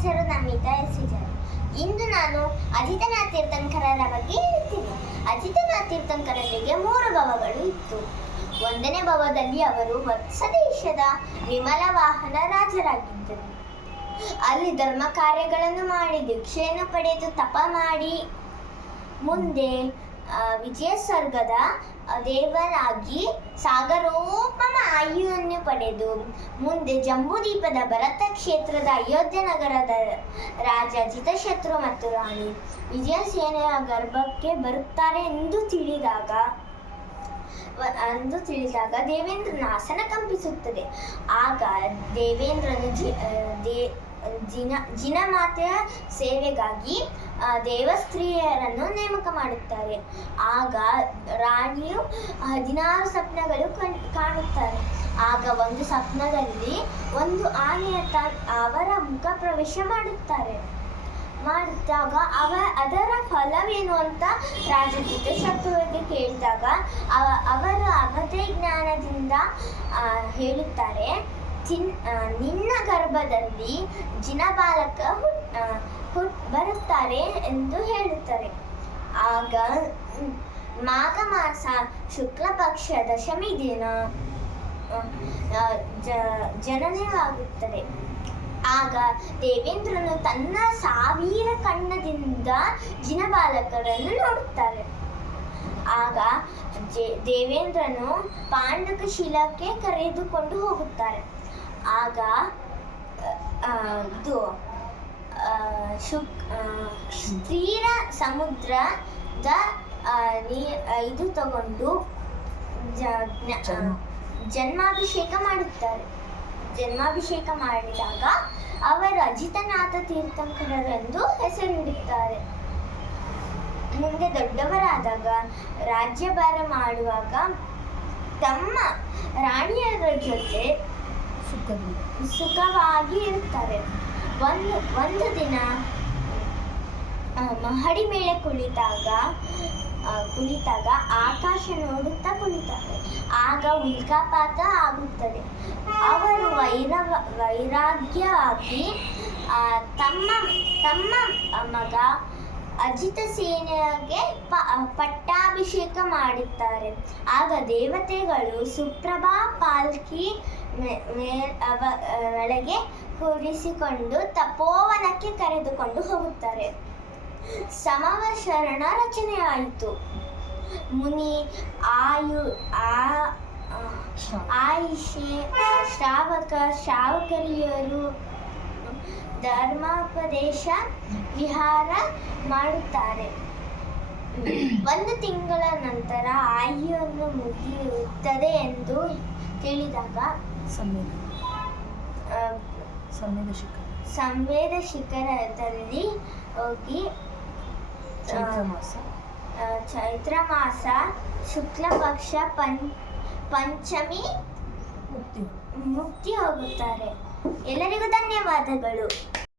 ಹೆಸರು ನಮಿತಾ ಇಂದು ನಾನು ಅಜಿತನಾಥ ತೀರ್ಥಂಕರರ ಬಗ್ಗೆ ಹೇಳ್ತೀನಿ. ಅಜಿತನಾಥ ತೀರ್ಥಂಕರರಿಗೆ ಮೂರು ಭವಗಳು ಇತ್ತು. ಒಂದನೇ ಭವದಲ್ಲಿ ಅವರು ವತ್ಸ ದೇಶದ ವಿಮಲ ವಾಹನ ರಾಜರಾಗಿದ್ದರು. ಅಲ್ಲಿ ಧರ್ಮ ಕಾರ್ಯಗಳನ್ನು ಮಾಡಿ ದೀಕ್ಷೆಯನ್ನು ಪಡೆದು ತಪ ಮಾಡಿ. ಮುಂದೆ ವಿಜಯ ಸ್ವರ್ಗದ ದೇವರಾಗಿ ಸಾಗರೋಪಮ ಆಯುವನ್ನು ಪಡೆದು ಮುಂದೆ ಜಂಬೂದೀಪದ ಭರತ ಕ್ಷೇತ್ರದ ಅಯೋಧ್ಯ ನಗರದ ರಾಜ ಜಿತಶತ್ರು ಮತ್ತು ರಾಣಿ ವಿಜಯಸೇನೆಯ ಗರ್ಭಕ್ಕೆ ಬರುತ್ತಾರೆ ಎಂದು ತಿಳಿದಾಗ ಎಂದು ತಿಳಿದಾಗ ದೇವೇಂದ್ರನ ಆಸನ ಕಂಪಿಸುತ್ತದೆ. ಆಗ ದೇವೇಂದ್ರನು ಜಿ ದೇ ಜಿನ ಜಿನಮಾತೆಯ ಸೇವೆಗಾಗಿ ದೇವಸ್ತ್ರೀಯರನ್ನು ನೇಮಕ ಮಾಡುತ್ತಾರೆ. ಆಗ ರಾಣಿಯು ಹದಿನಾರು ಸ್ವಪ್ನಗಳು ಕಣ್- ಕಾಣುತ್ತಾರೆ. ಆಗ ಒಂದು ಸ್ವಪ್ನದಲ್ಲಿ ಒಂದು ಆನೆಯ ತ, ಅವರ ಮುಖ ಪ್ರವೇಶ ಮಾಡುತ್ತಾರೆ. ಮಾಡಿದಾಗ ಅವ, ಅದರ ಫಲವೇನು ಅಂತ ರಾಜಕೀಯ ಶತ್ರುವಿಗೆ ಕೇಳಿದಾಗ ಅವ, ಅವರ ಅಗತ್ಯ ಜ್ಞಾನದಿಂದ ಹೇಳುತ್ತಾರೆ. ಚಿನ್ ನಿನ್ನ ಗರ್ಭದಲ್ಲಿ ಜಿನಬಾಲಕ ಹುಟ್ ಆ, ಹುಟ್ ಬರುತ್ತಾರೆ ಎಂದು ಹೇಳುತ್ತಾರೆ ಆಗ ಮಾಘ ಮಾಸ ಶುಕ್ಲ ಪಕ್ಷ ದಶಮಿ ದಿನ ಜನನವಾಗುತ್ತದೆ. ಆಗ ದೇವೇಂದ್ರನು ತನ್ನ ಸಾವಿರ ಕಣ್ಣದಿಂದ ಜಿನಬಾಲಕರನ್ನು ನೋಡುತ್ತಾರೆ. ಆಗ ದೇವೇಂದ್ರನು ಪಾಂಡಕ ಶಿಲಕ್ಕೆ ಕರೆದುಕೊಂಡು ಹೋಗುತ್ತಾರೆ. ಆಗ ಇದು ಶುಕ್ ಸ್ತ್ರೀರ ಸಮುದ್ರದ ನೀ- ಇದು ತಗೊಂಡು ಜ್ಞ- ಜನ್ಮಾಭಿಷೇಕ ಮಾಡುತ್ತಾರೆ. ಜನ್ಮಾಭಿಷೇಕ ಮಾಡಿದಾಗ ಅವರು ಅಜಿತನಾಥ ತೀರ್ಥಂಕರರೆಂದು ಹೆಸರಿಡುತ್ತಾರೆ ಮುಂದೆ ದೊಡ್ಡವರಾದಾಗ ರಾಜ್ಯಭಾರ ಮಾಡುವಾಗ ತಮ್ಮ ರಾಣಿಯರ ಜೊತೆ ಸುಖವಾಗಿ ಇರ್ತಾರೆ. ಒಂದು ಒಂದು ದಿನ ಮಹಡಿ ಮೇಲೆ ಕುಳಿತಾಗ ಕುಳಿತಾಗ ಆಕಾಶ ನೋಡುತ್ತಾ ಕುಳಿತಾರೆ ಆಗ ಉಲ್ಕಾಪಾತ ಆಗುತ್ತದೆ. ಅವರು ವೈರವ, ವೈರಾಗ್ಯವಾಗಿ ತಮ್ಮ ತಮ್ಮ ಮಗ ಅಜಿತ ಸೇನೆಗೆ ಪಟ್ಟಾಭಿಷೇಕ ಮಾಡುತ್ತಾರೆ ಆಗ ದೇವತೆಗಳು ಸುಪ್ರಭಾ ಪಾಲ್ಕಿ ಒಳಗೆ ಕೂರಿಸಿಕೊಂಡು ತಪೋವನಕ್ಕೆ ಕರೆದುಕೊಂಡು ಹೋಗುತ್ತಾರೆ. ಸಮವ ಶರಣ ರಚನೆಯಾಯಿತು ಮುನಿ ಆಯು ಆ, ಆಯಿಷೆ ಶ್ರಾವಕ ಶ್ರಾವಕರಿಯರು ಧರ್ಮೋಪದೇಶ ವಿಹಾರ ಮಾಡುತ್ತಾರೆ. ಒಂದು ತಿಂಗಳ ನಂತರ ಆಯುವನ್ನು ಮುಗಿಯುತ್ತದೆ ಎಂದು ತಿಳಿದಾಗ ಸಂವೇದ. ಸಂವೇದ ಶಿಖರ. ಸಂವೇದ ಶಿಖರದಲ್ಲಿ ಹೋಗಿ ಚೈತ್ರ ಮಾಸ. ಚೈತ್ರ ಮಾಸ ಶುಕ್ಲ ಪಕ್ಷ ಪಂ ಪಂಚಮಿ ಮುಕ್ತಿ. ಮುಕ್ತಿ ಹೋಗುತ್ತಾರೆ. ಎಲ್ಲರಿಗೂ ಧನ್ಯವಾದಗಳು.